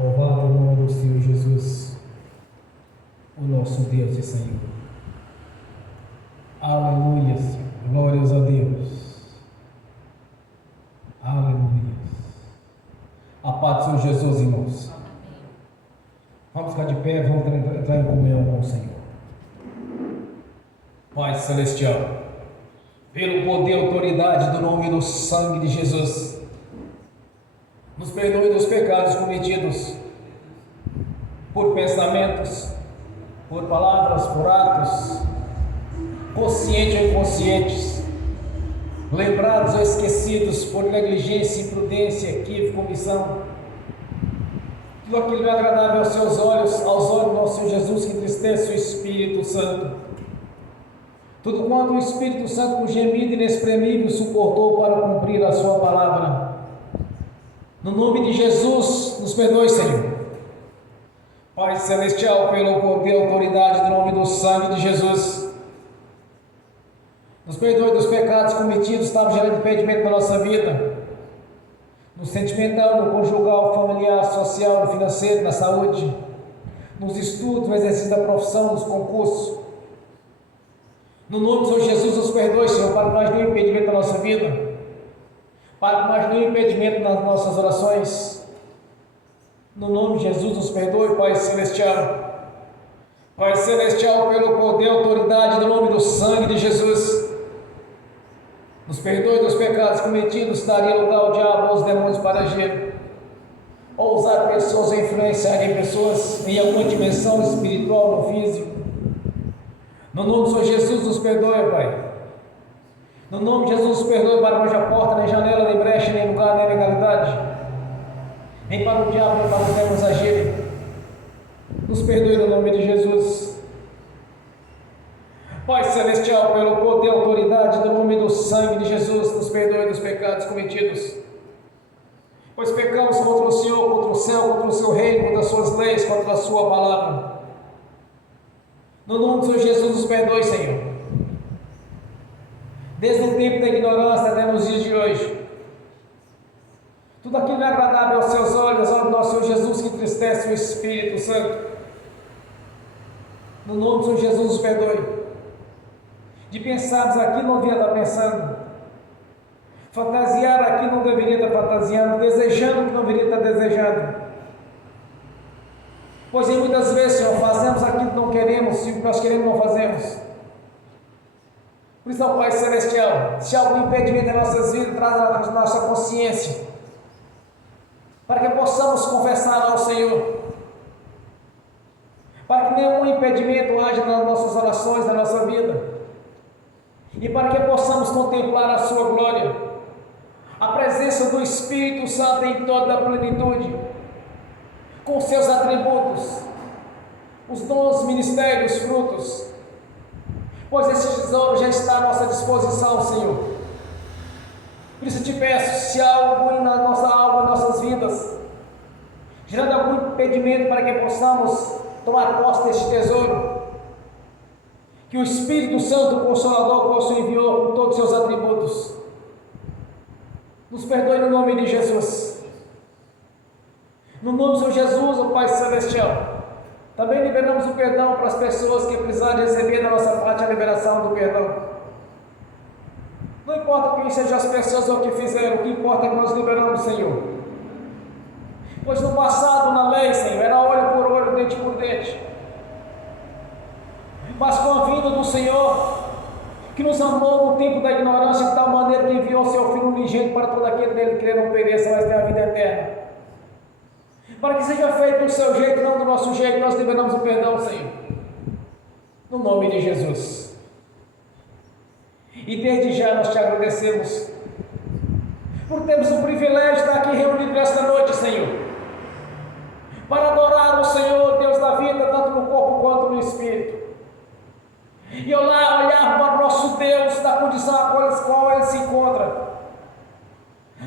Louvado o nome do Senhor Jesus, o nosso Deus e Senhor. Aleluia, Senhor. Glórias a Deus. Aleluia. A paz do Senhor Jesus, irmãos. Vamos ficar de pé, vamos entrar em comunhão com o Senhor. Pai Celestial, pelo poder e autoridade do nome e do sangue de Jesus, nos perdoe dos pecados cometidos por pensamentos, por palavras, por atos, conscientes ou inconscientes, lembrados ou esquecidos por negligência, imprudência, equívoco, omissão. Tudo aquilo é agradável aos seus olhos, aos olhos do nosso Senhor Jesus, que entristece o Espírito Santo. Tudo quanto o Espírito Santo, com gemido inexprimível, suportou para cumprir a sua palavra. No nome de Jesus, nos perdoe, Senhor. Pai Celestial, pelo poder e autoridade do nome do sangue de Jesus, nos perdoe dos pecados cometidos, estava gerando impedimento na nossa vida, no sentimental, no conjugal, familiar, social, no financeiro, na saúde, nos estudos, no exercício da profissão, nos concursos. No nome do Senhor Jesus, nos perdoe, Senhor, para que nós nenhum impedimento na nossa vida, para que nós nenhum impedimento nas nossas orações. No nome de Jesus, nos perdoe, Pai Celestial. Pai Celestial, pelo poder e autoridade do nome do sangue de Jesus, nos perdoe dos pecados cometidos, daria lugar ao diabo, aos demônios para agir, ou usar pessoas, ou influenciarem pessoas em alguma dimensão espiritual, no físico. No nome do Senhor Jesus, nos perdoe, Pai. No nome de Jesus, nos perdoe para hoje a porta, nem janela, nem brecha, nem lugar, nem legalidade, nem para o diabo, nem para os demônios agirem. Nos perdoe no nome de Jesus. Pai Celestial, pelo poder e autoridade do nome do sangue de Jesus, nos perdoe dos pecados cometidos, pois pecamos contra o Senhor, contra o céu, contra o seu reino, contra as suas leis, contra a sua palavra. No nome do Senhor Jesus, nos perdoe, Senhor. Desde o tempo da ignorância até nos dias de hoje, tudo aquilo é agradável aos seus olhos, aos olhos do nosso Senhor Jesus, que entristece o Espírito Santo. No nome do Senhor Jesus, nos perdoe de pensarmos aquilo que não deveria estar pensando, fantasiar aquilo que não deveria estar fantasiando, desejando o que não deveria estar desejando. Pois muitas vezes, Senhor, fazemos aquilo que não queremos, e o que nós queremos não fazemos. Por isso, Pai Celestial, se há algum impedimento em nossas vidas, traz a nossa consciência, para que possamos confessar ao Senhor, para que nenhum impedimento haja nas nossas orações, na nossa vida, e para que possamos contemplar a sua glória, a presença do Espírito Santo em toda a plenitude, com seus atributos, os dons, ministérios, frutos, pois esse tesouro já está à nossa disposição, Senhor. Por isso te peço, se há algo na nossa alma, nas nossas vidas, gerando algum impedimento para que possamos tomar posse deste tesouro, que o Espírito Santo, o Consolador, que o Senhor enviou com todos os seus atributos, nos perdoe no nome de Jesus. No nome do Senhor Jesus, o Pai Celestial, também liberamos o perdão para as pessoas que precisarem receber da nossa parte a liberação do perdão. Não importa quem sejam as pessoas ou o que fizeram, o que importa é que nós liberamos, Senhor. Pois no passado, na lei, Senhor, era olho por olho, dente por dente. Mas com a vinda do Senhor, que nos amou no tempo da ignorância, de tal maneira que enviou seu Filho unigênito para todo aquele dele que não pereça, mas tenha a vida eterna. Para que seja feito do seu jeito, não do nosso jeito, nós liberamos o perdão, Senhor. No nome de Jesus. E desde já nós te agradecemos por termos o privilégio de estar aqui reunidos nesta noite, Senhor, para adorar o Senhor, Deus da vida, tanto no corpo quanto no espírito. E olhar para o nosso Deus, da condição a qual Ele se encontra,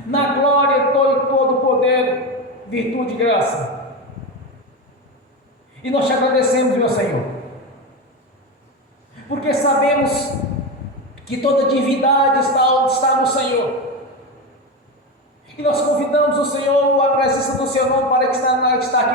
na glória, todo o poder, virtude e graça. E nós te agradecemos, meu Senhor, porque sabemos que toda divindade está no Senhor. E nós convidamos o Senhor, a presença do Seu nome, para que está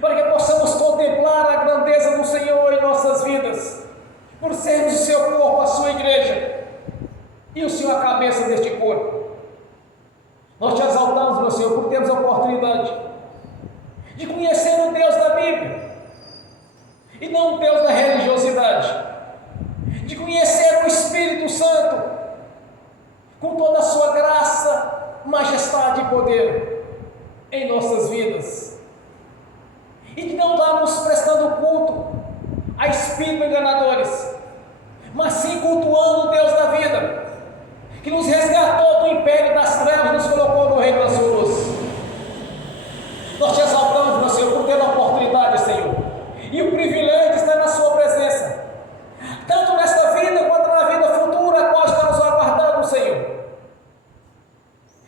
para que possamos contemplar a grandeza do Senhor em nossas vidas, por sermos o seu corpo, a sua igreja, e o Senhor a cabeça deste corpo. Nós te exaltamos, meu Senhor, por termos a oportunidade de conhecer o Deus da Bíblia, e não o Deus da religiosidade, de conhecer o Espírito Santo, com toda a sua graça, majestade e poder em nossas vidas, e de não estarmos prestando culto a espíritos enganadores, mas sim cultuando o Deus da vida, que nos resgatou do império das trevas e nos colocou no reino da sua luz. Nós te exaltamos, meu Senhor, por ter a oportunidade, Senhor, e o privilégio de estar na sua presença, tanto nesta vida quanto na vida futura, a qual estamos aguardando, Senhor,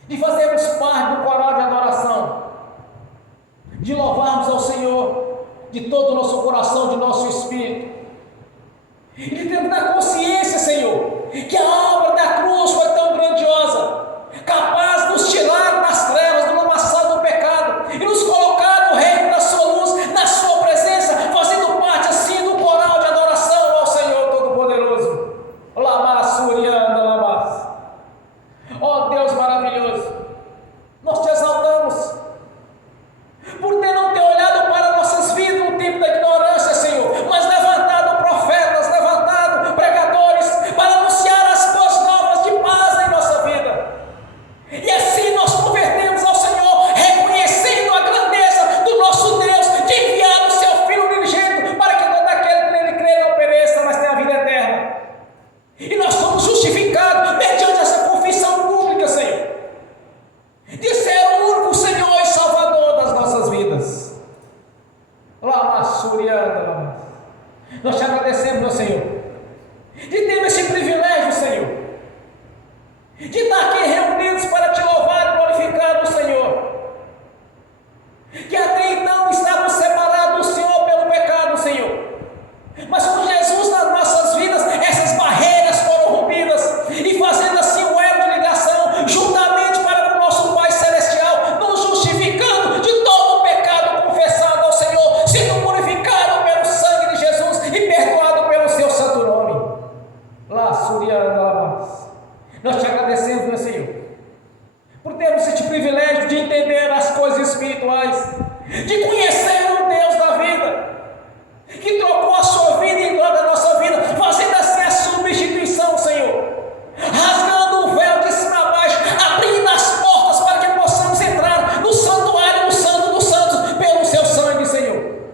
de fazermos parte do coral de adoração, de louvarmos ao Senhor de todo o nosso coração, de nosso espírito, e de ter na consciência, Senhor, que a obra da cruz foi tão grandiosa, capaz de nos tirar das trevas, do lamaçal do pecado, e nos colocar no reino da sua luz, na sua presença, fazendo parte assim do coral de adoração ao Senhor Todo-Poderoso. Ó Deus maravilhoso, nós te exaltamos por não ter olhado para nossas vidas no tempo da ignorância, Senhor, mas levantado profetas, levantado pregadores para anunciar as boas novas de paz em nossa vida. E assim nós convertemos ao Senhor, reconhecendo a grandeza do nosso Deus de enviar o seu Filho unigênito para que todo aquele que nele crê não pereça, mas tenha a vida eterna. E nós somos justificados mediante essa confissão pública, Senhor, de ser o único Senhor e Salvador das nossas vidas. Nós te agradecemos, meu Senhor, de ter esse privilégio, Senhor, de estar aqui reunidos para te louvar e glorificar o Senhor, que até então estávamos separados do Senhor pelo pecado, Senhor, mas com Jesus nas nossas vidas, essas barreiras foram rompidas, e fazendo assim um elo de ligação, juntamente para com o nosso Pai Celestial, nos justificando de todo o pecado confessado ao Senhor, sendo purificado pelo sangue de Jesus e perdoado pelo seu santo nome. Nós te agradecemos, meu Senhor, por termos este privilégio de entender as coisas espirituais, de conhecer o Deus da vida, que trocou a sua vida em troca da nossa vida, fazendo assim a substituição, Senhor, rasgando o véu de cima a baixo, abrindo as portas para que possamos entrar no santuário do Santo dos Santos pelo seu sangue, Senhor,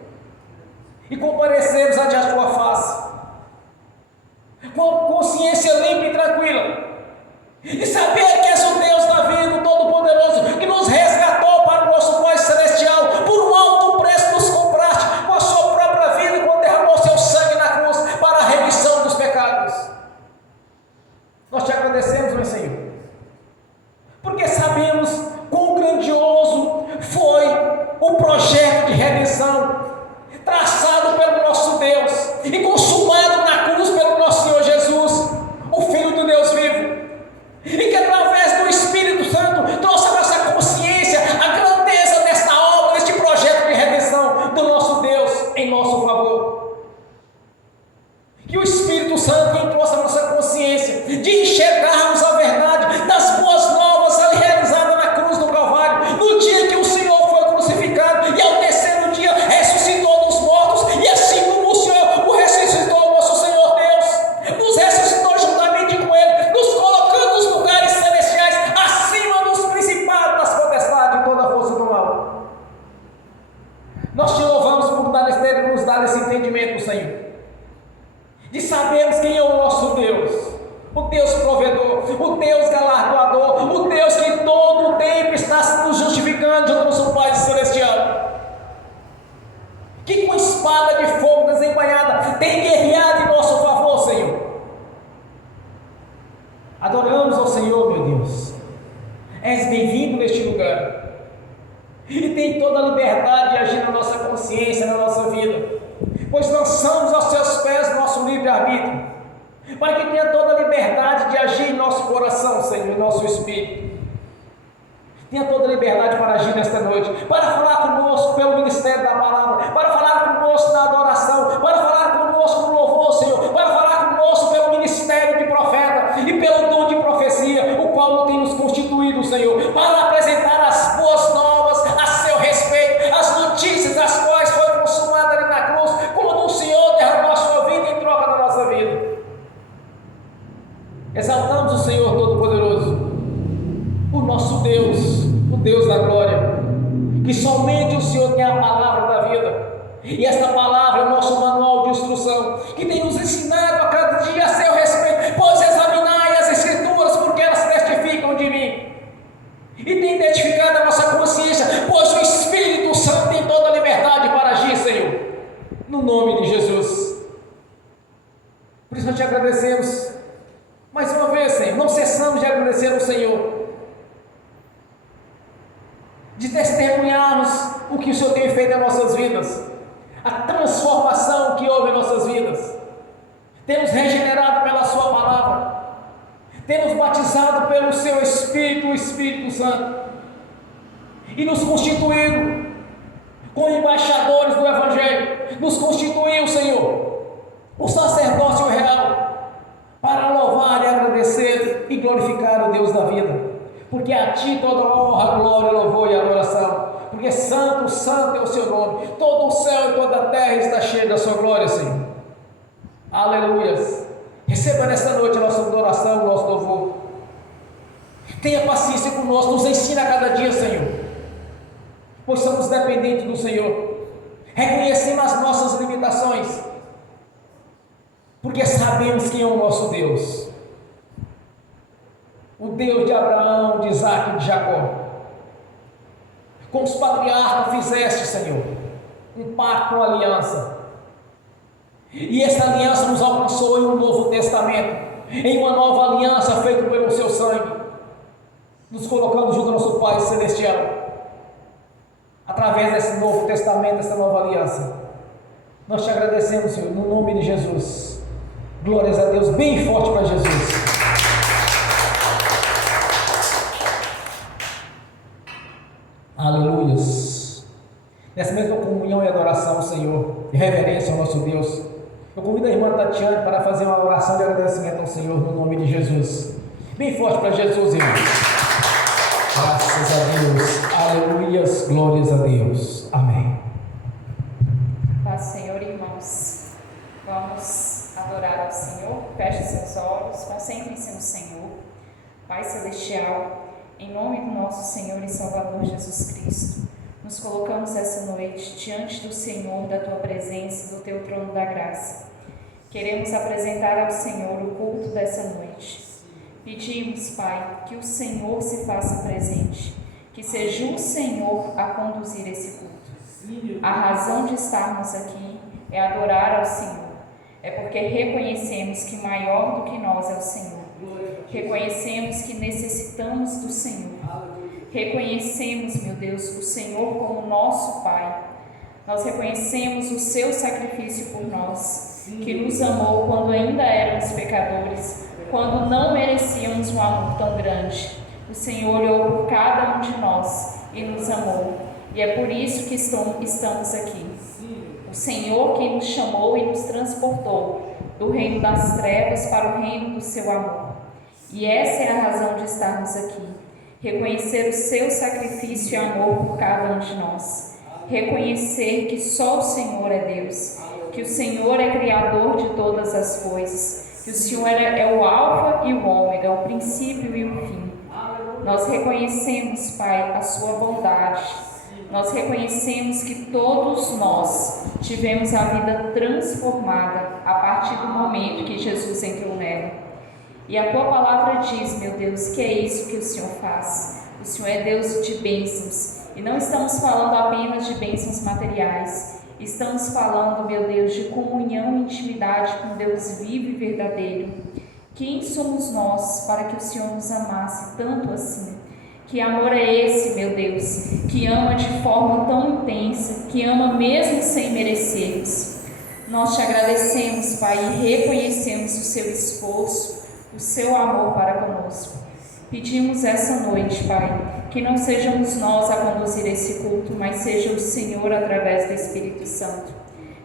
e comparecermos adiante da tua face com consciência limpa e tranquila, e saber que és o Deus da vida, o Todo-Poderoso, que nos resgatou para o nosso Pai Celestial, por um alto preço nos compraste com a sua própria vida, quando derramou seu sangue na cruz para a remissão dos pecados. Nós te agradecemos, meu Senhor, porque sabemos quão grandioso foi o projeto de redenção traçado pelo nosso Deus e consumado na cruz pelo nosso Senhor Jesus, o Filho do Deus vivo, e que através do Espírito Santo trouxe a nossa consciência a grandeza desta obra, deste projeto de redenção do nosso Deus em nosso favor. Que o Espírito Santo quem trouxe a nossa consciência de enxergarmos a verdade das boas novas ali realizadas na cruz do Calvário, no dia que o Senhor foi crucificado e ao terceiro dia ressuscitou dos mortos, e assim como o Senhor o ressuscitou, o nosso Senhor Deus nos ressuscitou juntamente com Ele, nos colocando nos lugares celestiais, acima dos principados, das potestades e toda a força do mal. Nós te louvamos por nos dar esse entendimento, Senhor, de sabermos quem é o nosso Deus, o Deus provedor, o Deus galardoador, o Deus que todo o tempo está nos justificando junto ao nosso Pai Celestial, que com espada de fogo desembainhada tem guerreado em nosso favor, Senhor. Adoramos ao Senhor, meu Deus. És bem-vindo neste lugar, e tem toda a liberdade de agir na nossa consciência, na nossa vida, pois lançamos aos seus pés nosso livre-arbítrio, para que tenha toda a liberdade de agir em nosso coração, Senhor, em nosso espírito. Tenha toda a liberdade para agir nesta noite, para falar conosco pelo ministério da palavra, para falar conosco na adoração, para falar conosco no louvor, Senhor, para falar conosco pelo ministério de profeta e pelo dom de profecia, o qual tem nos constituído, Senhor, para apresentar as boas novas a seu respeito, as notícias as quais foram consumadas ali na cruz, como o Senhor derramou a sua vida em troca da nossa vida. Exaltamos o Senhor Todo-Poderoso, o nosso Deus, o Deus da glória, que somente o Senhor tem a palavra da vida, e esta palavra é o nosso manual de instrução, que tem nos ensinado a cada dia a seu respeito, pois examinai as Escrituras, porque elas testificam de mim, e tem identificado a nossa consciência, pois o Espírito Santo tem toda a liberdade para agir, Senhor, no nome de Jesus. Por isso nós te agradecemos, mais uma vez, Senhor, não cessamos de agradecer ao Senhor, de testemunharmos o que o Senhor tem feito em nossas vidas, a transformação que houve em nossas vidas, temos regenerado pela sua palavra, temos batizado pelo seu Espírito, o Espírito Santo, e nos constituído como embaixadores do Evangelho, nos constituiu, Senhor, o sacerdócio real, para louvar e agradecer e glorificar o Deus da vida, porque a Ti toda honra, glória, louvor e adoração, porque santo, santo é o Seu nome, todo o céu e toda a terra está cheio da Sua glória, Senhor. Aleluias. Receba nesta noite a nossa adoração, o nosso louvor. Tenha paciência conosco, nos ensina a cada dia, Senhor, pois somos dependentes do Senhor. Reconhecemos as nossas limitações, porque sabemos quem é o nosso Deus, o Deus de Abraão, de Isaac e de Jacó. Com os patriarcas fizeste, Senhor, um pacto, uma aliança, e essa aliança nos alcançou em um novo testamento, em uma nova aliança feita pelo seu sangue, nos colocando junto ao nosso Pai Celestial, através desse novo testamento, dessa nova aliança. Nós te agradecemos, Senhor, no nome de Jesus. Glórias a Deus, bem forte para Jesus. Aleluias. Nessa mesma comunhão e adoração, Senhor, e reverência ao nosso Deus, eu convido a irmã Tatiane para fazer uma oração de agradecimento ao Senhor no nome de Jesus. Bem forte para Jesus, irmão. Graças a Deus. Aleluias. Glórias a Deus. Amém. Paz, Senhor, irmãos. Vamos adorar ao Senhor. Feche seus olhos, concentrem-se no Senhor. Pai Celestial, em nome do nosso Senhor e Salvador Jesus Cristo, nos colocamos essa noite diante do Senhor, da Tua presença, do Teu trono da graça. Queremos apresentar ao Senhor o culto dessa noite. Pedimos, Pai, que o Senhor se faça presente, que seja o Senhor a conduzir esse culto. A razão de estarmos aqui é adorar ao Senhor. É porque reconhecemos que maior do que nós é o Senhor. Reconhecemos que necessitamos do Senhor. Reconhecemos, meu Deus, o Senhor como nosso Pai. Nós reconhecemos o seu sacrifício por nós, que nos amou quando ainda éramos pecadores, quando não merecíamos um amor tão grande. O Senhor olhou por cada um de nós e nos amou. E é por isso que estamos aqui. O Senhor que nos chamou e nos transportou do reino das trevas para o reino do seu amor. E essa é a razão de estarmos aqui. Reconhecer o seu sacrifício e amor por cada um de nós. Reconhecer que só o Senhor é Deus, que o Senhor é Criador de todas as coisas, que o Senhor é o Alfa e o Ômega, o princípio e o fim. Nós reconhecemos, Pai, a sua bondade. Nós reconhecemos que todos nós tivemos a vida transformada a partir do momento que Jesus entrou nela. E a Tua palavra diz, meu Deus, que é isso que o Senhor faz. O Senhor é Deus de bênçãos. E não estamos falando apenas de bênçãos materiais. Estamos falando, meu Deus, de comunhão e intimidade com Deus vivo e verdadeiro. Quem somos nós para que o Senhor nos amasse tanto assim? Que amor é esse, meu Deus, que ama de forma tão intensa, que ama mesmo sem merecermos? Nós te agradecemos, Pai, e reconhecemos o seu esforço, o seu amor para conosco. Pedimos essa noite, Pai, que não sejamos nós a conduzir esse culto, mas seja o Senhor através do Espírito Santo.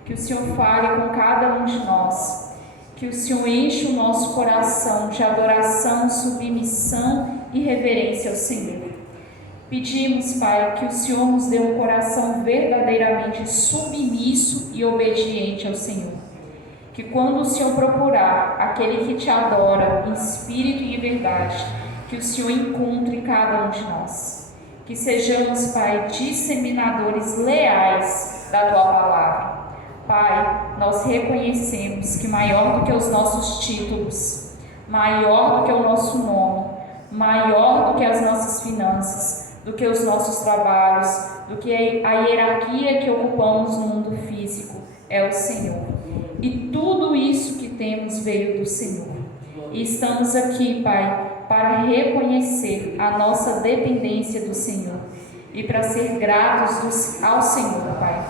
Que o Senhor fale com cada um de nós, que o Senhor enche o nosso coração de adoração, submissão e reverência ao Senhor. Pedimos, Pai, que o Senhor nos dê um coração verdadeiramente submisso e obediente ao Senhor. Que quando o Senhor procurar aquele que te adora em espírito e em verdade, que o Senhor encontre cada um de nós. Que sejamos, Pai, disseminadores leais da Tua palavra. Pai, nós reconhecemos que maior do que os nossos títulos, maior do que o nosso nome, maior do que as nossas finanças, do que os nossos trabalhos, do que a hierarquia que ocupamos no mundo físico, é o Senhor. E tudo isso que temos veio do Senhor. E estamos aqui, Pai, para reconhecer a nossa dependência do Senhor e para ser gratos ao Senhor, Pai.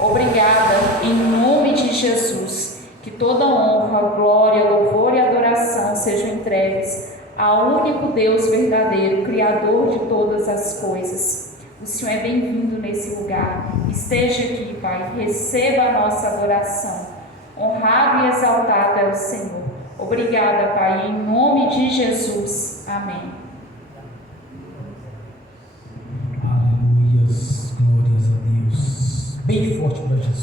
Obrigada, em nome de Jesus, que toda honra, glória, louvor e adoração sejam entregues ao único Deus verdadeiro, Criador de todas as coisas. O Senhor é bem-vindo nesse lugar. Esteja aqui, Pai, receba a nossa adoração. Honrado e exaltado é o Senhor. Obrigada, Pai, em nome de Jesus. Amém. Aleluias, glórias a Deus. Bem forte para Jesus.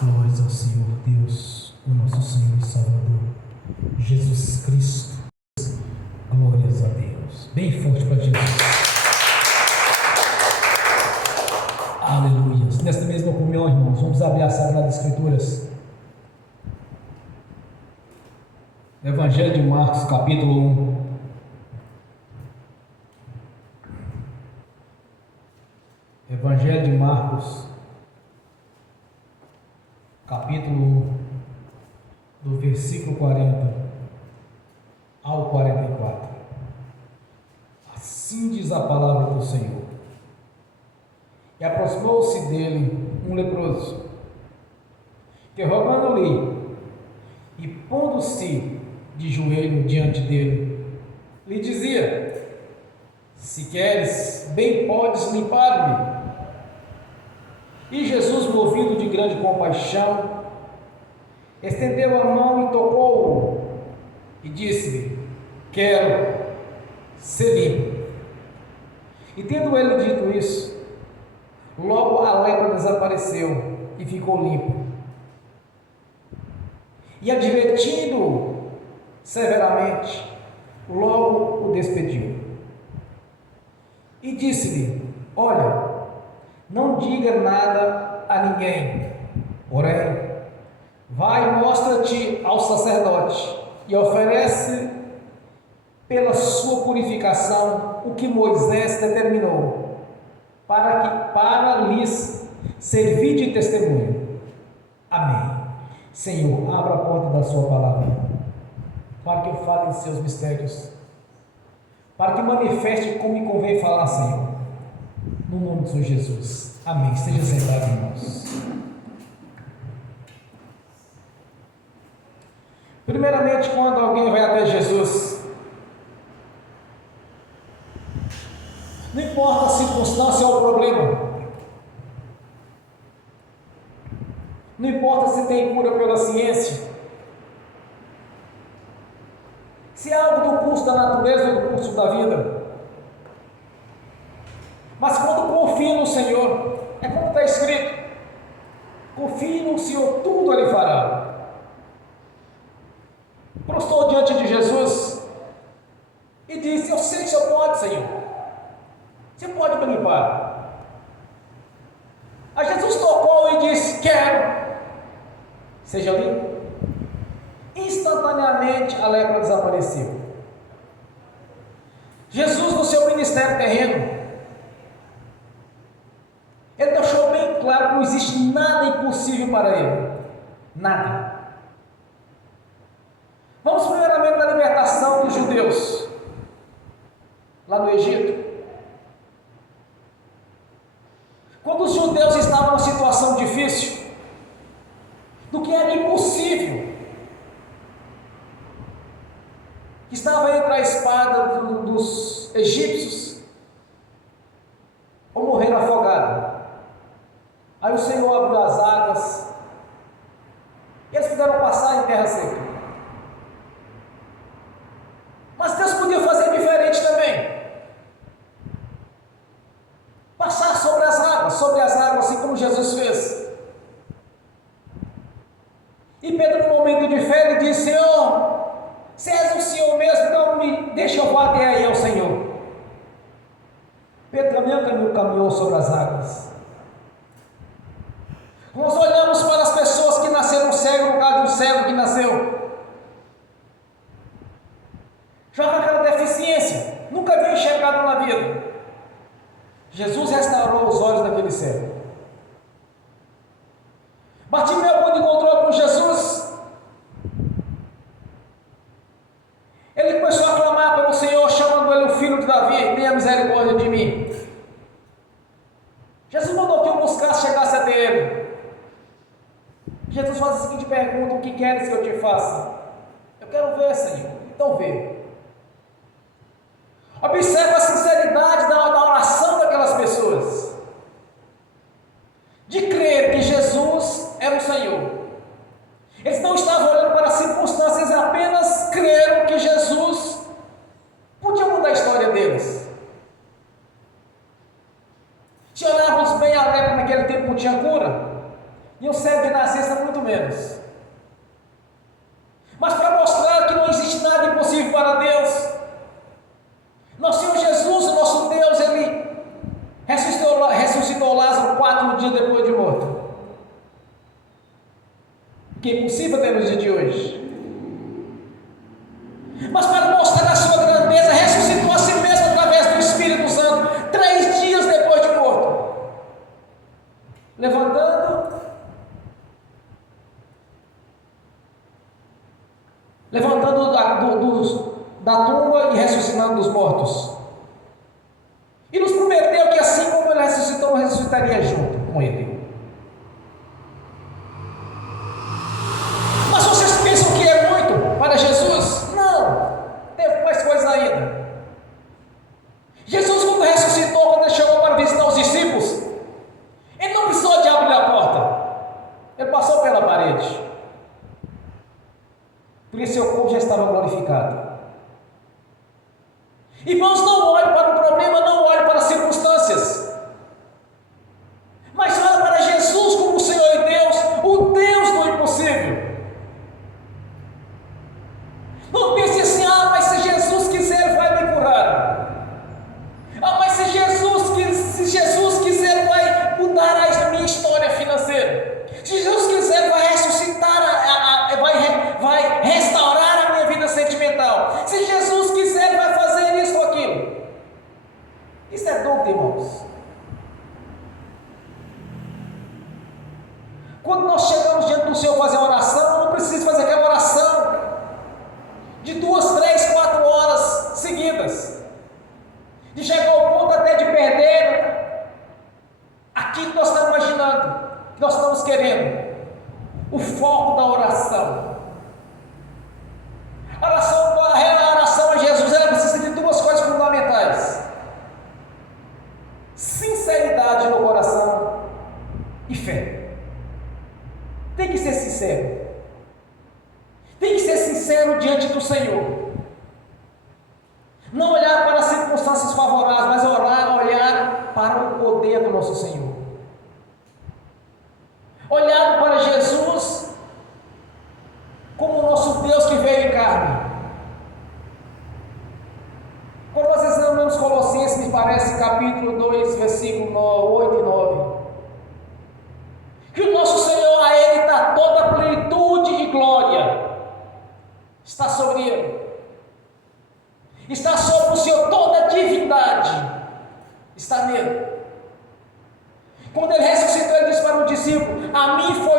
Glórias ao Senhor Deus, o nosso Senhor e Salvador, Jesus Cristo. Glórias a Deus. Bem forte para Jesus. Aleluia. Nesta mesma comunhão, irmãos, vamos abrir as Sagradas Escrituras. Evangelho de Marcos, capítulo 1. Evangelho de Marcos, capítulo 1, do versículo 40 ao 44. Assim diz a palavra do Senhor. E aproximou-se dele um leproso, que rogando-lhe e pondo-se de joelho diante dele, lhe dizia: se queres, bem podes limpar-me. E Jesus, movido de grande compaixão, estendeu a mão e tocou-o, e disse-lhe: quero, ser limpo. E tendo ele dito isso, logo a lepra desapareceu e ficou limpo. E advertindo-o severamente, logo o despediu. E disse-lhe: olha, não diga nada a ninguém, porém, vai e mostra-te ao sacerdote e oferece pela sua purificação o que Moisés determinou, para lhes servir de testemunho. Amém. Senhor, abra a porta da sua palavra, para que eu fale em seus mistérios, para que manifeste como me convém falar, Senhor, no nome do Senhor Jesus. Amém. Esteja sentado, irmãos. Primeiramente, quando alguém vai até Jesus, não importa a circunstância ou o problema, não importa se tem cura pela ciência, se é algo do curso da natureza ou do curso da vida, mas quando confia no Senhor, é como está escrito: confie no Senhor, tudo Ele fará. Prostou diante de Jesus e disse: eu sei que o Senhor pode, Senhor, você pode me limpar. Aí Jesus tocou e disse: quero, seja limpo. Instantaneamente a lepra desapareceu. Jesus, no seu ministério terreno, Ele deixou bem claro que não existe nada impossível para Ele. Nada. Vamos primeiramente na libertação dos judeus, lá no Egito. Quando os judeus estavam numa situação difícil, do que era impossível, que estava entre a espada dos egípcios ou morrer afogado. Aí o Senhor abriu as águas e eles puderam passar em terra seca. Mas Deus podia fazer diferente também. Passar sobre as águas, assim como Jesus fez. E Pedro, no momento de fé, ele disse: Senhor, se és o Senhor mesmo, então me deixa eu vou até aí ao Senhor. Pedro caminhou sobre as águas. Nós olhamos para as pessoas que nasceram cegos, no caso do cego que nasceu já com aquela deficiência, nunca viu enxergado na vida. Jesus restaurou os olhos daquele cego. Bartimeu, quando encontrou com Jesus, ele começou a clamar pelo Senhor, chamando ele o filho de Davi: tenha misericórdia de mim. Jesus mandou que o buscasse, chegasse até ele. Jesus faz a seguinte pergunta: o que queres que eu te faça? Eu quero ver, Senhor. Então vê. Observe a sinceridade da oração daquelas pessoas, de crer que Jesus era o Senhor. Eles não estavam olhando para as circunstâncias, apenas creram que Jesus podia mudar a história deles. Se olharmos bem, a lepra naquele tempo não tinha cura, e o cego de nascença muito menos. Mas para mostrar que não existe nada impossível para Deus, nosso Senhor Jesus, o nosso Deus, Ele ressuscitou Lázaro 4 dias depois de morto. Que é impossível ter nos dias de hoje. Mas para mostrar a sua grandeza, ressuscitou a si mesmo através do Espírito Santo 3 dias depois de morto, levantando da tumba e ressuscitando dos mortos. E nos prometeu que assim como ele ressuscitou, ressuscitaria junto com ele. Mas vocês pensam que é muito para Jesus? Não, teve mais coisa ainda. Jesus, quando ressuscitou, quando ele chegou para visitar os discípulos, ele não precisou de abrir a porta, ele passou pela parede. Por isso seu corpo já estava glorificado. Irmãos, não olhe para o problema, não olhe para as circunstâncias, mas olhe para Jesus como o Senhor e Deus, o Deus do impossível. Não pense assim: mas se Jesus quiser, Ele vai me curar. Mas se Jesus quiser, vai mudar a minha história financeira. Se Jesus quiser, vai ressuscitar, vai restaurar a minha vida sentimental. Se Jesus quiser, vai fazer isso ou aquilo. Isso é dúvida, irmãos. Quando nós chegamos diante do Senhor fazer oração, não precisa fazer aquela oração de 2, 3, 4 horas seguidas, de chegar ao ponto até de perder aquilo que nós estamos imaginando, que nós estamos querendo. O foco da oração. A oração a Jesus, ela precisa de 2 coisas fundamentais: sinceridade no coração e fé. Tem que ser sincero. Tem que ser sincero diante do Senhor. Não olhar para as circunstâncias favoráveis, mas olhar para o poder do nosso Senhor. Olhar para Jesus como o nosso Deus que veio em carne. Quando nós examinamos Colossenses, me parece, capítulo 2, versículo 8 e 9, que o nosso Senhor, a Ele está toda a plenitude e glória, está sobre Ele, está sobre o Senhor, toda a divindade está nele. Quando Ele ressuscitou, Ele disse para o discípulo: a mim foi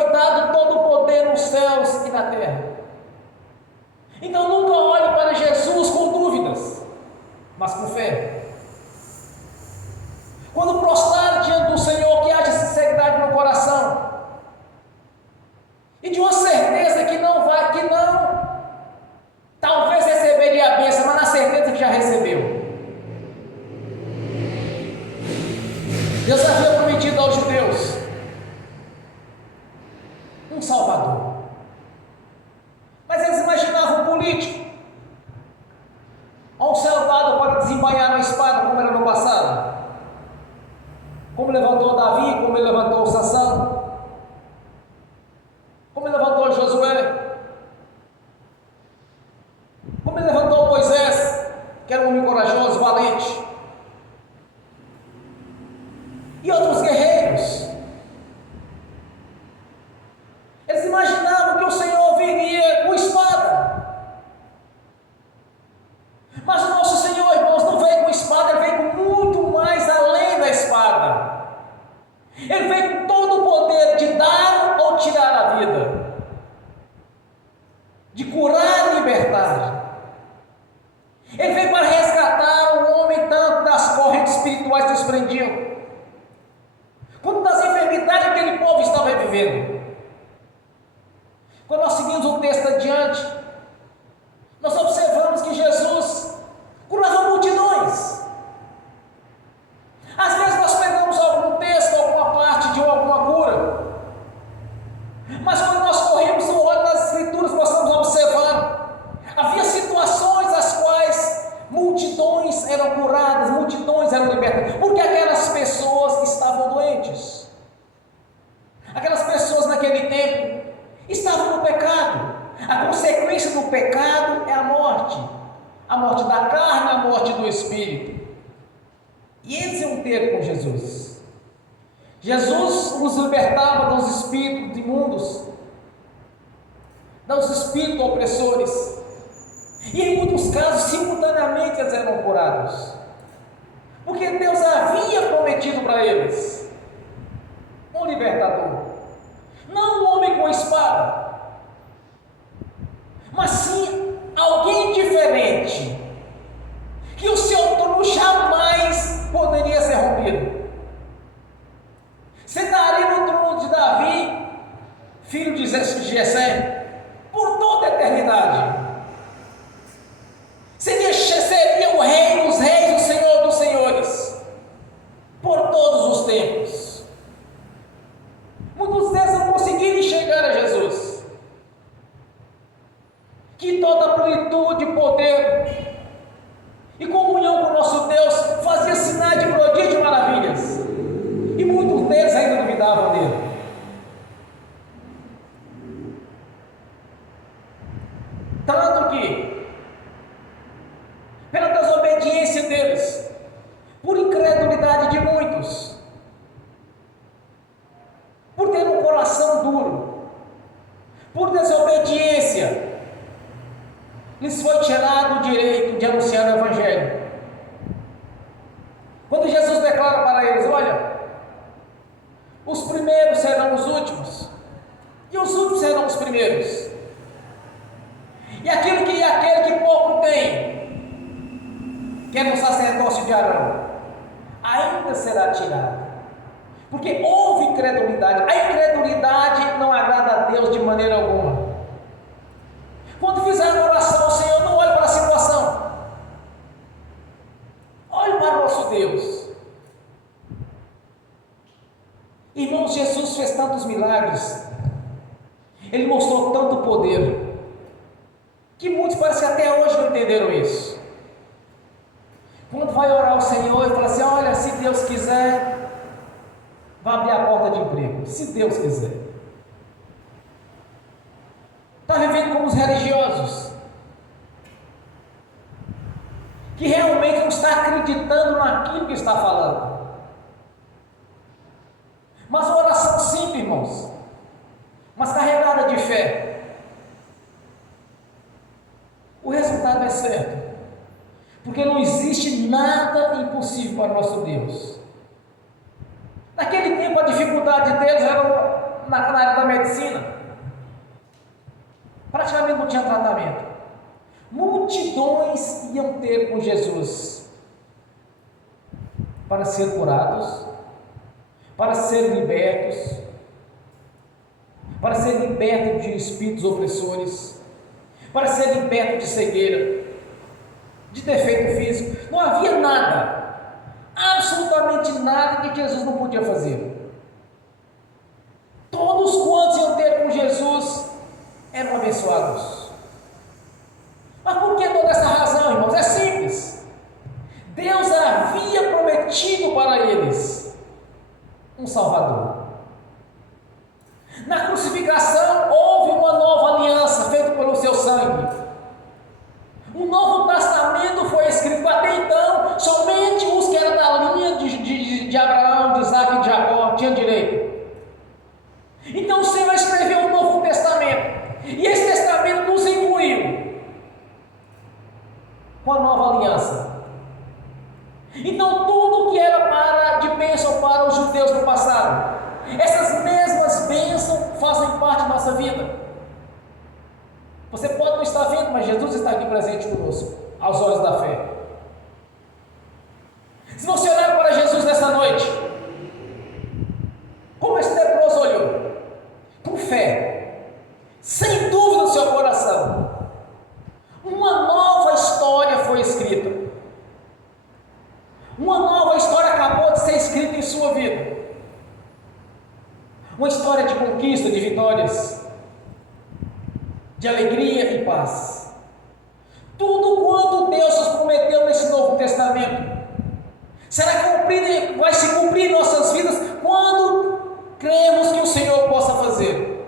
um Salvador. Mas eles imaginavam um político, um soldado para desembainhar uma espada, como era no passado, como levantou Davi, como ele levantou Sansão, como ele levantou Josué, como ele levantou Moisés, que era um homem corajoso, valente, e outros guerreiros. Eles imaginavam que o Senhor viria com espada. Mas o nosso Senhor, irmãos, não veio com espada, ele veio com muito mais além da espada. Ele veio com todo o poder de dar ou tirar a vida, de curar e libertar. Ele veio para resgatar o homem tanto das correntes espirituais que os prendiam, quanto das enfermidades que aquele povo estava vivendo. Quando nós seguimos o texto adiante, nós observamos que Jesus curava multidões. Às vezes nós pegamos algum texto, alguma parte de alguma cura, mas quando nós corremos o olho das Escrituras, nós estamos observando, havia situações as quais multidões eram curadas, multidões eram libertas, porque aquelas pessoas estavam doentes. Aquelas pessoas naquele tempo estavam no pecado. A consequência do pecado é a morte da carne, a morte do espírito. E eles iam ter com Jesus. Jesus os libertava dos espíritos imundos, dos espíritos opressores, e em muitos casos, simultaneamente, eles eram curados, porque Deus havia prometido para eles um libertador, não um homem com espada, mas sim alguém diferente, que o seu trono jamais poderia ser rompido. Sentaria no trono de Davi, filho de Jessé, por toda a eternidade. Seria o rei dos reis, o senhor dos senhores, por todos os tempos. Muitos deles não conseguiram enxergar a Jesus, que toda a plenitude, poder e comunhão com o nosso Deus fazia sinais de prodígio e maravilhas, e muitos deles ainda duvidavam dele. Tanto que, pela desobediência deles, por incredulidade de muitos, por ter um coração duro, por desobediência, lhes foi tirado o direito de anunciar o Evangelho. Quando Jesus declara para eles: olha, os primeiros serão os últimos, e os últimos serão os primeiros, e aquele que pouco tem, que é no sacerdócio de Arão, ainda será tirado, porque houve incredulidade. A incredulidade não agrada a Deus de maneira alguma. Quando fizer uma oração ao Senhor, não olhe para a situação, olhe para o nosso Deus. Irmãos, Jesus fez tantos milagres, Ele mostrou tanto poder, que muitos parece que até hoje não entenderam isso. Quando vai orar ao Senhor e fala assim: olha, se Deus quiser, vai abrir a porta de emprego, se Deus quiser. Está vivendo como os religiosos, que realmente não está acreditando naquilo que está falando. Mas uma oração simples, irmãos, mas carregada de fé, o resultado é certo, porque não existe nada impossível para o nosso Deus. Naquele tempo a dificuldade deles era na área da medicina, praticamente não tinha tratamento. Multidões iam ter com Jesus para ser curados, para ser libertos, para ser libertos de espíritos opressores, para ser liberto de cegueira, de defeito físico. Não havia nada, absolutamente nada que Jesus não podia fazer. Todos quantos iam ter com Jesus nossa vida. Você pode não estar vendo, mas Jesus está aqui presente conosco, aos olhos da fé. Se você olhar para Jesus nessa noite, como esse leproso olhou, com fé, sem dúvida no seu coração, uma nova história foi escrita. Uma nova história acabou de ser escrita em sua vida. Uma história de conquista, de vitórias, de alegria e paz. Tudo quanto Deus nos prometeu nesse Novo Testamento vai se cumprir em nossas vidas quando cremos que o Senhor possa fazer.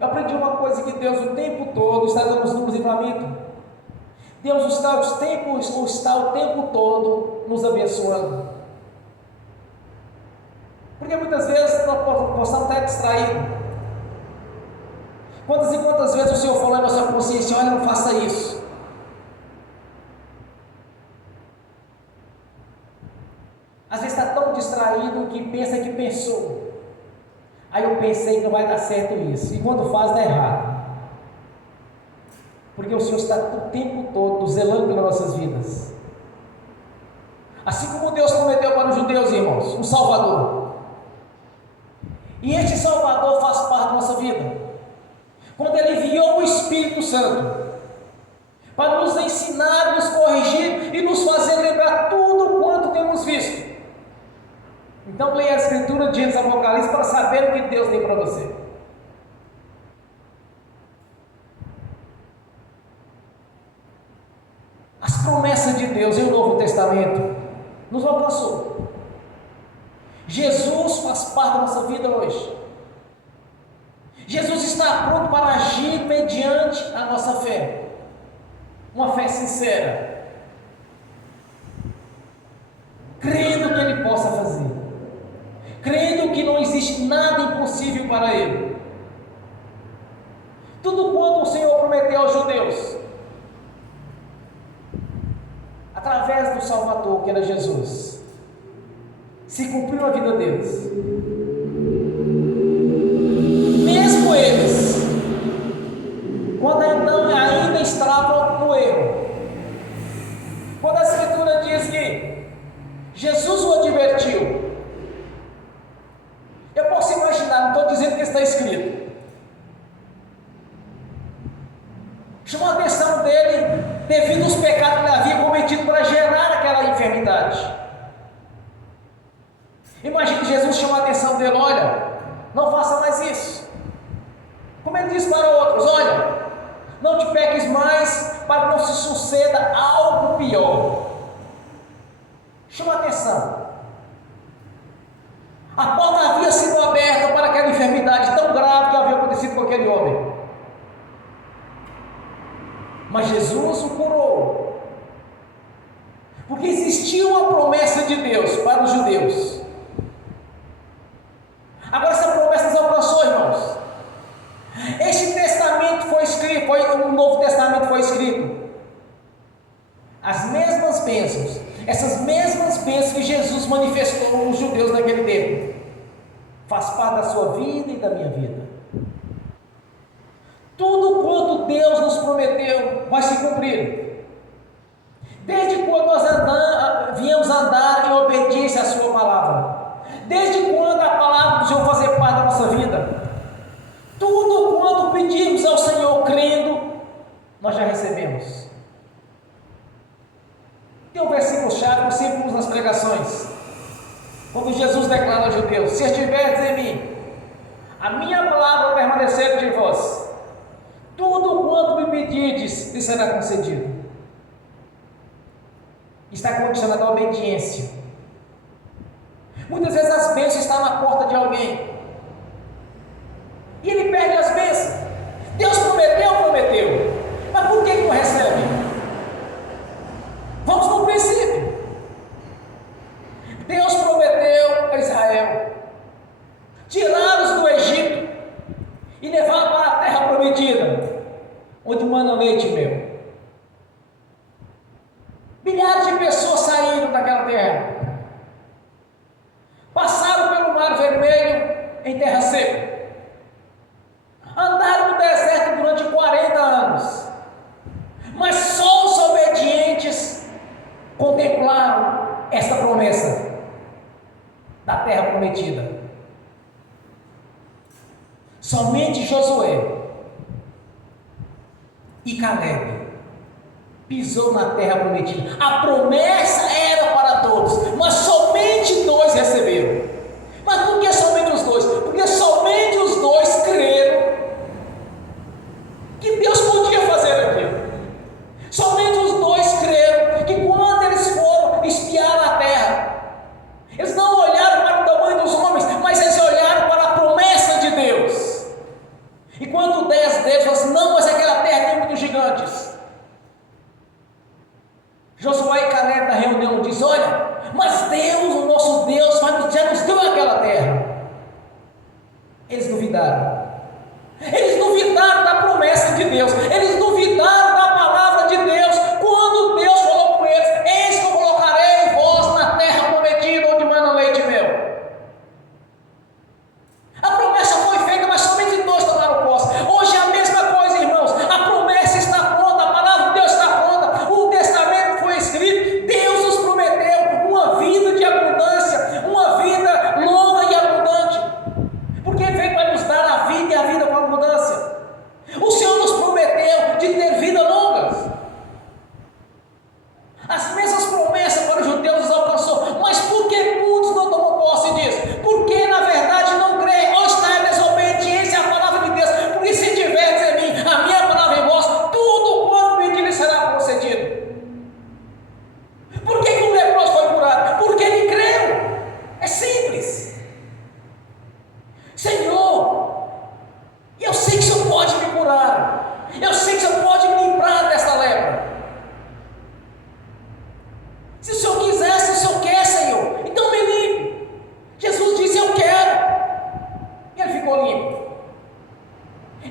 Eu aprendi uma coisa, que Deus o tempo todo está dando os números em livramento. Deus está o tempo todo nos abençoando. Porque muitas vezes nós possamos estar distraídos. Quantas e quantas vezes o Senhor falou na nossa consciência: olha, não faça isso. Às vezes está tão distraído que pensa que pensou. Aí eu pensei que não vai dar certo isso. E quando faz, dá errado. Porque o Senhor está o tempo todo zelando pelas nossas vidas. Assim como Deus prometeu para os judeus, irmãos, um Salvador. E este Salvador faz parte da nossa vida. Quando Ele enviou o Espírito Santo para nos ensinar, nos corrigir e nos fazer lembrar tudo quanto temos visto. Então leia a Escritura de Gênesis Apocalipse para saber o que Deus tem para você. As promessas de Deus em o Novo Testamento nos alcançou. Jesus faz parte da nossa vida hoje. Jesus está pronto para agir mediante a nossa fé. Uma fé sincera, crendo que Ele possa fazer, crendo que não existe nada impossível para Ele. Tudo quanto o Senhor prometeu aos judeus, através do Salvador, que era Jesus, se cumpriu na vida deles. Mesmo eles, quando então ainda estavam no erro, quando a Escritura diz que Jesus o advertiu, eu posso imaginar, não estou dizendo que está escrito, chamou a atenção dele devido aos pecados que ele havia cometido para gerar aquela enfermidade. Imagine Jesus chamou a atenção dele: olha, não faça mais isso. Como ele diz para outros: olha, não te peques mais, para que não se suceda algo pior. Chama a atenção. A porta havia sido aberta para aquela enfermidade tão grave que havia acontecido com aquele homem. Mas Jesus o curou, porque existia uma promessa de Deus para os judeus. Agora essa promessa nos alcançou, irmãos. Este testamento foi escrito, o Novo Testamento foi escrito. As mesmas bênçãos, essas mesmas bênçãos que Jesus manifestou aos judeus naquele tempo, faz parte da sua vida e da minha vida. Tudo quanto Deus nos prometeu vai se cumprir. Desde quando nós viemos andar em obediência à sua palavra, desde quando a palavra do Senhor fazer parte da nossa vida, tudo quanto pedimos ao Senhor crendo, nós já recebemos. Tem um versículo chave que sempre uso nas pregações, quando Jesus declara aos judeus: se estiverdes em mim, a minha palavra permanecer de vós, tudo quanto me pedirdes lhe será concedido. Está condicionado à obediência. Muitas vezes as bênçãos estão na porta de alguém e ele perde as bênçãos. Deus prometeu, mas por que não recebe? Vamos no princípio. Deus prometeu a Israel tirá-los do Egito e levar para a terra prometida, onde mana leite e mel. Milhares de pessoas saíram daquela terra, passaram pelo Mar Vermelho em terra seca. Andaram no deserto durante 40 anos. Mas só os obedientes contemplaram esta promessa da terra prometida. Somente Josué e Caleb pisou na terra prometida. A promessa era para todos, mas somente dois receberam. Mas por que somente os dois? Porque somente os dois creram que Deus podia fazer aquilo. Somente os dois creram que quando eles foram espiar a terra, eles não olharam para o tamanho dos homens, mas eles olharam para a promessa de Deus. E quando 10 deles falaram assim, não, mas aquela terra tem muitos gigantes. Josué e Caleb na reunião dizem, olha, mas Deus, o nosso Deus, já nos deu aquela terra. Eles duvidaram. Eles duvidaram da promessa de Deus. Eles duvidaram da palavra de Deus. Quando Deus falou com eles, eis que eu colocarei vós na terra prometida, onde mana leite e mel. A promessa foi feita, mas somente dois tomaram posse. Hoje é a mesma coisa, irmãos. A promessa está pronta, a palavra de Deus está pronta, o testamento foi escrito. Deus nos prometeu uma vida de abundância, uma vida longa e abundante, porque veio para nos dar a vida e a vida com abundância. O Senhor nos prometeu de ter vida longa. As mesmas promessas para os judeus nos alcançou, mas por que muitos não tomam posse disso? Porque na verdade não creem, ou está em desobediência à palavra de Deus. Porque se tiverdes em mim a minha palavra em vós, tudo quanto pedir será concedido. Por que o leproso foi curado? Porque ele creu. É simples. Senhor, eu sei que o Senhor pode me curar, eu sei que o Senhor pode me livrar desta lepra. Se o Senhor quiser, se o Senhor quer, Senhor, então me limpe. Jesus disse, eu quero, e ele ficou limpo.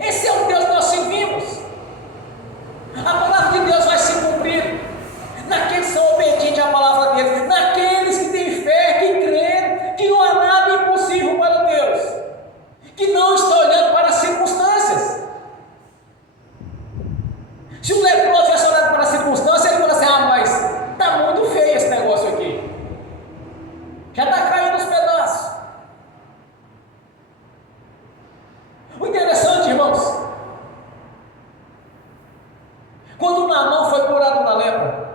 Esse é o Deus que nós servimos. A palavra de Deus vai se cumprir naqueles que são obedientes à palavra dele, naqueles que têm fé, que creem que não há nada impossível para Deus, que não está olhando para as circunstâncias. Se o leproso tivesse olhado para as circunstâncias, ele fala assim, mas está muito feio esse negócio aqui, já está caindo os pedaços. O interessante, irmãos, quando Naamã foi curado da lepra,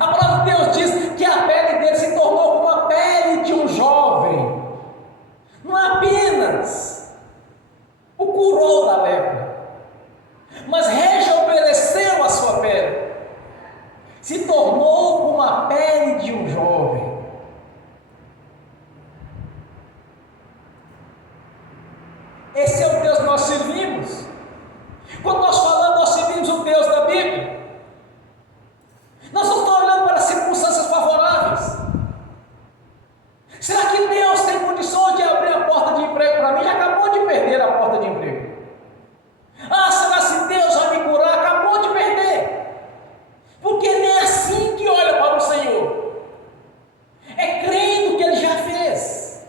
a palavra de Deus diz que a pele dele se tornou como a pele de um jovem. Não apenas o curou da lepra, mas rejuvenesceu a sua pele. Se tornou como a pele de um jovem. Esse é o Deus que nós servimos. Quando nós falamos, nós servimos o Deus da Bíblia. Nós não estamos olhando para circunstâncias favoráveis. Será que Deus tem condições de abrir a porta de emprego para mim? Já acabou de perder a porta de emprego. Será que Deus vai me curar? Acabou de perder. Porque nem é assim que olha para o Senhor. É crendo que Ele já fez.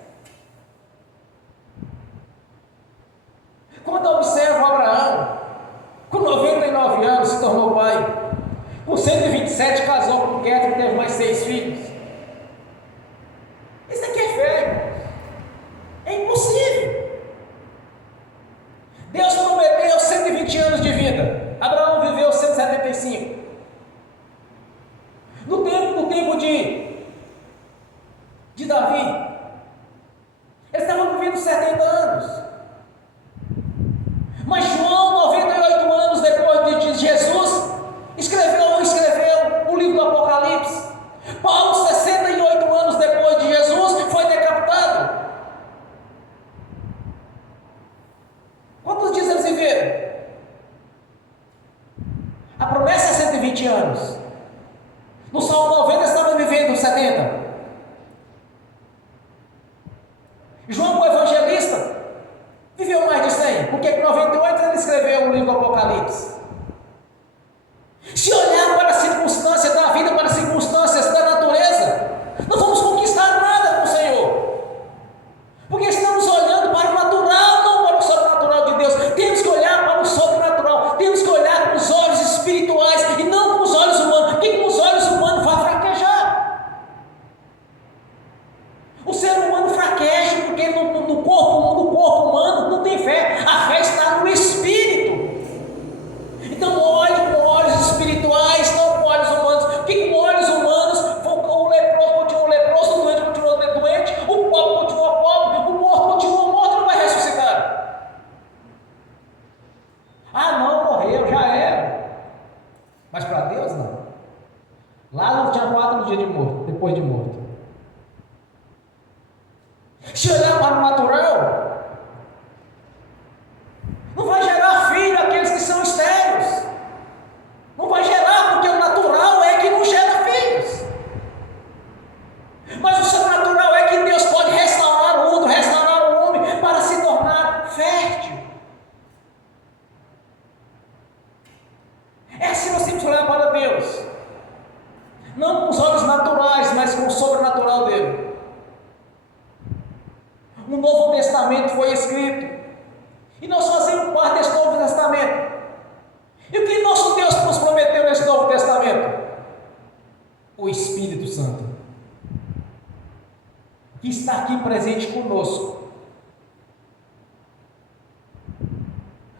Quando eu observo Abraão, com 99 anos se tornou pai, com 127 casou com Quetra e teve mais 6 filhos. Isso aqui é fé, irmãos. É impossível. Deus prometeu 120 anos de vida. Abraão viveu 175. No tempo de Davi, eles estavam vivendo 70 anos. Mas João, 98 anos depois de Jesus, escreveu o livro do Apocalipse. Paulo, 68 anos depois de Jesus, foi decapitado. Quantos dias eles viveram? A promessa é 120 anos. No Salmo 90 eles estavam vivendo 70. João, o evangelista, viveu mais de 100, porque em 98 ele escreveu o livro do Apocalipse. Se olhar para as circunstâncias da vida, para as circunstâncias da natureza, não vamos conquistar nada com o Senhor, porque estamos olhando tinha 4 dias de morto, depois de morto. Se olhar para o natural, não vai gerar filho aqueles que são estéreis. Não vai gerar, porque o natural é que não gera filhos. Mas o sobrenatural é que Deus pode restaurar o útero, restaurar o homem para se tornar fértil. É assim nós temos que olhar para Deus. Não com os olhos naturais, mas com o sobrenatural dele. O Novo Testamento foi escrito. E nós fazemos parte desse Novo Testamento. E o que nosso Deus nos prometeu nesse Novo Testamento? O Espírito Santo, que está aqui presente conosco,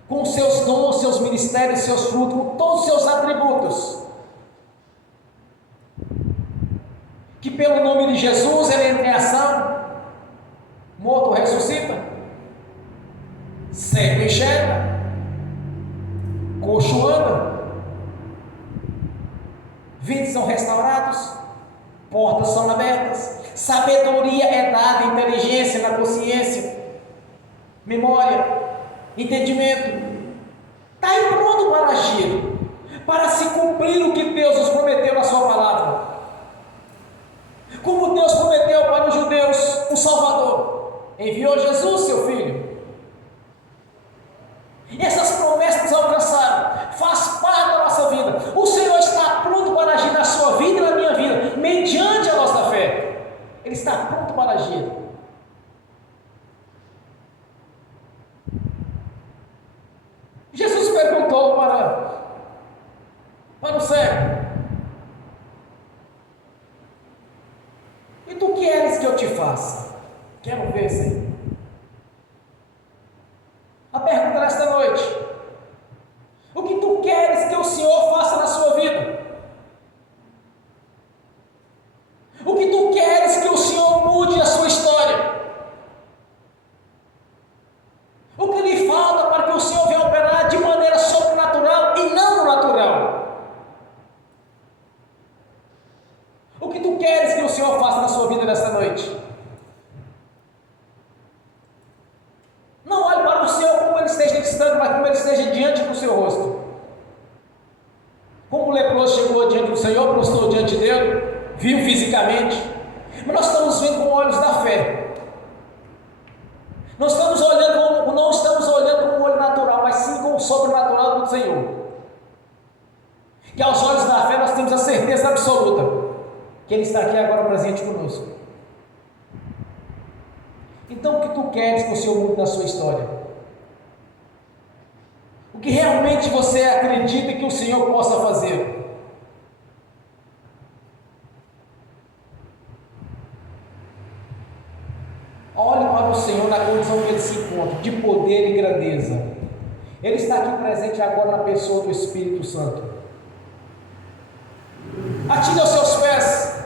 com seus dons, seus ministérios, seus frutos, com todos os seus atributos, que pelo nome de Jesus ele entra em ação, morto ressuscita, cego enxerga, coxo anda, vidas são restaurados, portas são abertas, sabedoria é dada, inteligência na consciência, memória, entendimento, está aí pronto para agir, para se cumprir o que Deus nos prometeu na sua palavra. Como Deus prometeu para os judeus um Salvador, enviou Jesus, seu Filho. E essas promessas nos alcançaram, faz parte da nossa vida. O Senhor está pronto para agir na sua vida e na minha vida, mediante a nossa fé. Ele está pronto para agir. Jesus perguntou para o cego: e tu queres que eu te faça? Quero ver, Senhor. A pergunta nesta noite: o que tu queres que o Senhor faça na sua vida? O que tu queres que o Senhor mude a sua história? O que lhe falta para que o Senhor venha operar de maneira sobrenatural e não natural? O que tu queres que o Senhor faça na sua vida nesta noite? Não olhe para o Senhor como ele esteja distante, mas como ele esteja diante do seu rosto. Como o leproso chegou diante do Senhor, prostrou diante dele, viu fisicamente, mas nós estamos vendo com olhos da fé. Não estamos olhando com o olho natural, mas sim com o sobrenatural do Senhor. Que aos olhos da fé nós temos a certeza absoluta que Ele está aqui agora presente conosco. Então, o que tu queres que o Senhor mude na sua história? O que realmente você acredita que o Senhor possa fazer? Olhe para o Senhor na condição que Ele se encontra, de poder e grandeza. Ele está aqui presente agora na pessoa do Espírito Santo. Atire aos seus pés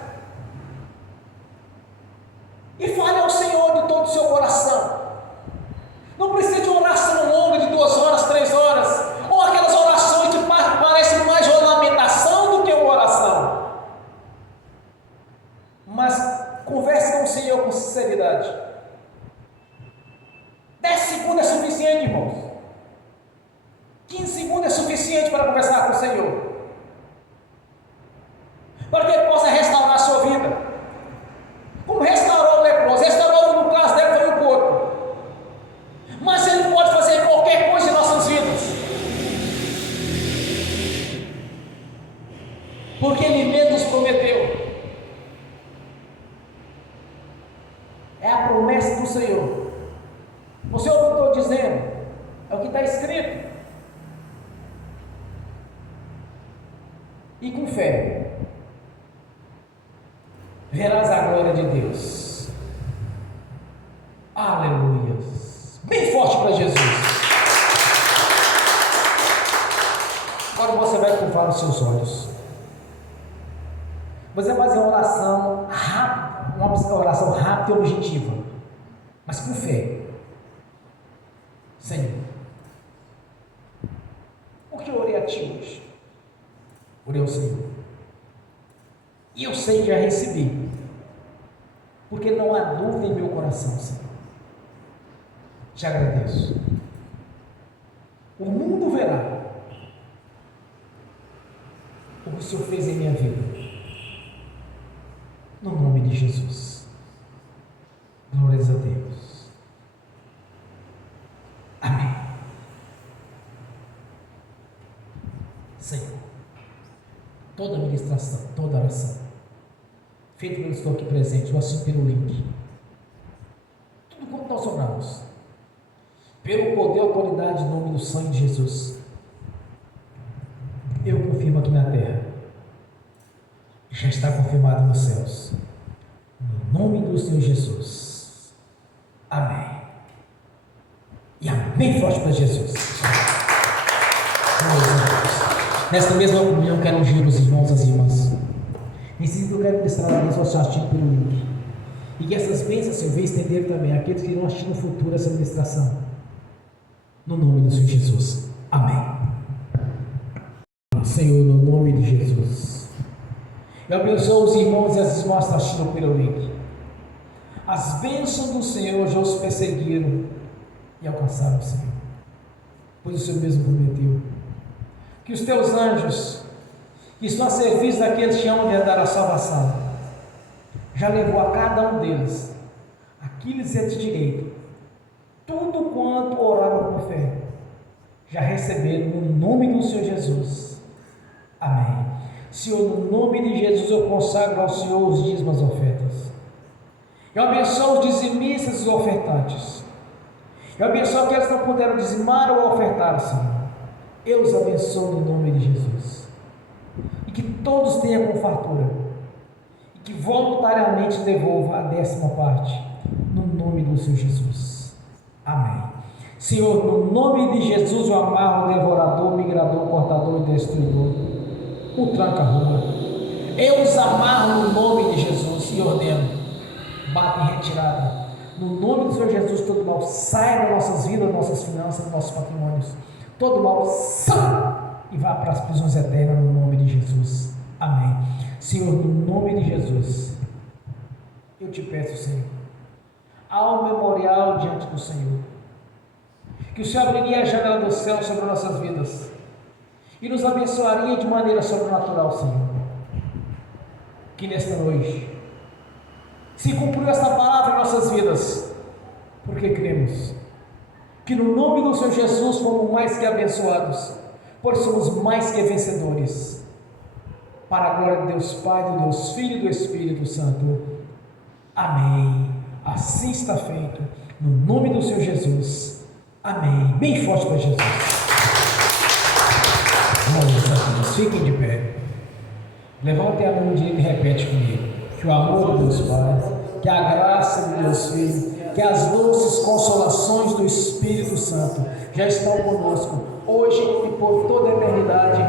e fale ao Senhor de todo o seu coração. Não precisa de uma oração longa de 2 horas, 3 horas, ou aquelas orações que parecem mais uma lamentação do que uma oração. Mas converse com o Senhor com sinceridade. 10 segundos é suficiente, irmãos. 15 segundos é suficiente para conversar com o Senhor, para que Ele possa restaurar a sua vida. Como restaurou o leproso? Restaurou, no caso dele, foi o corpo. Mas Ele pode fazer qualquer coisa em nossas vidas, porque Ele mesmo nos prometeu. É a promessa do Senhor. O Senhor não estou dizendo, é o que está escrito. E com fé verás a glória de Deus. Aleluia. Bem forte para Jesus. Agora você vai curvar os seus olhos. Você vai fazer uma oração rápida, uma oração rápida e objetiva, mas com fé. Senhor, o que eu orei a Ti hoje? Orei ao Senhor. E eu sei que já recebi, porque não há dúvida em meu coração, Senhor. Te agradeço. O mundo verá o que o Senhor fez em minha vida. No nome de Jesus. Glórias a Deus. Amém. Senhor, toda ministração, toda oração, feita pelo Senhor aqui presente, ou assim pelo link, tudo como nós oramos, pelo poder e autoridade em nome do sangue de Jesus, eu confirmo aqui na terra, já está confirmado nos céus, no nome do Senhor Jesus. Amém. E amém forte para Jesus. Nesta mesma comunhão, quero ungir os irmãos e as irmãs. Nesse sentido, eu quero ministrar a bênção assistindo pelo link. E que essas bênçãos, Senhor, venham estender também àqueles que irão assistir no futuro essa ministração. No nome do Senhor Jesus. Amém. Senhor, no nome de Jesus. Eu abençoo os irmãos e as irmãs que estão assistindo pelo link. As bênçãos do Senhor já os perseguiram e alcançaram o Senhor. Pois o Senhor mesmo prometeu que os teus anjos, que estão a serviço daqueles que hão de herdar a salvação, já levou a cada um deles aquilo que é de direito, tudo quanto oraram com fé, já receberam no nome do Senhor Jesus. Amém. Senhor, no nome de Jesus eu consagro ao Senhor os dízimos e as ofertas. Eu abençoo os dizimistas e os ofertantes. Eu abençoo aqueles que não puderam dizimar ou ofertar, Senhor. Eu os abençoo no nome de Jesus. E que todos tenham com fartura. E que voluntariamente devolva a 10ª parte. No nome do Senhor Jesus. Amém. Senhor, no nome de Jesus eu amarro o devorador, migrador, cortador e destruidor. O tranca-rua. Eu os amarro no nome de Jesus e ordeno. Bata em retirada. No nome do Senhor Jesus, todo mal saia das nossas vidas, das nossas finanças, dos nossos patrimônios. Todo mal sai e vá para as prisões eternas no nome de Jesus. Amém. Senhor, no nome de Jesus, eu te peço, Senhor, ao memorial diante do Senhor, que o Senhor abriria a janela do céu sobre nossas vidas e nos abençoaria de maneira sobrenatural, Senhor. Que nesta noite se cumpriu esta palavra em nossas vidas, porque cremos que no nome do Senhor Jesus fomos mais que abençoados, pois somos mais que vencedores, para a glória de Deus Pai, do Deus Filho e do Espírito Santo. Amém. Assim está feito, no nome do Senhor Jesus. Amém. Bem forte para Jesus. Vamos, fiquem de pé. Levantem a mão direita e repete comigo. Que o amor de Deus Pai, que a graça de Deus Filho, que as doces consolações do Espírito Santo já estão conosco, hoje e por toda a eternidade.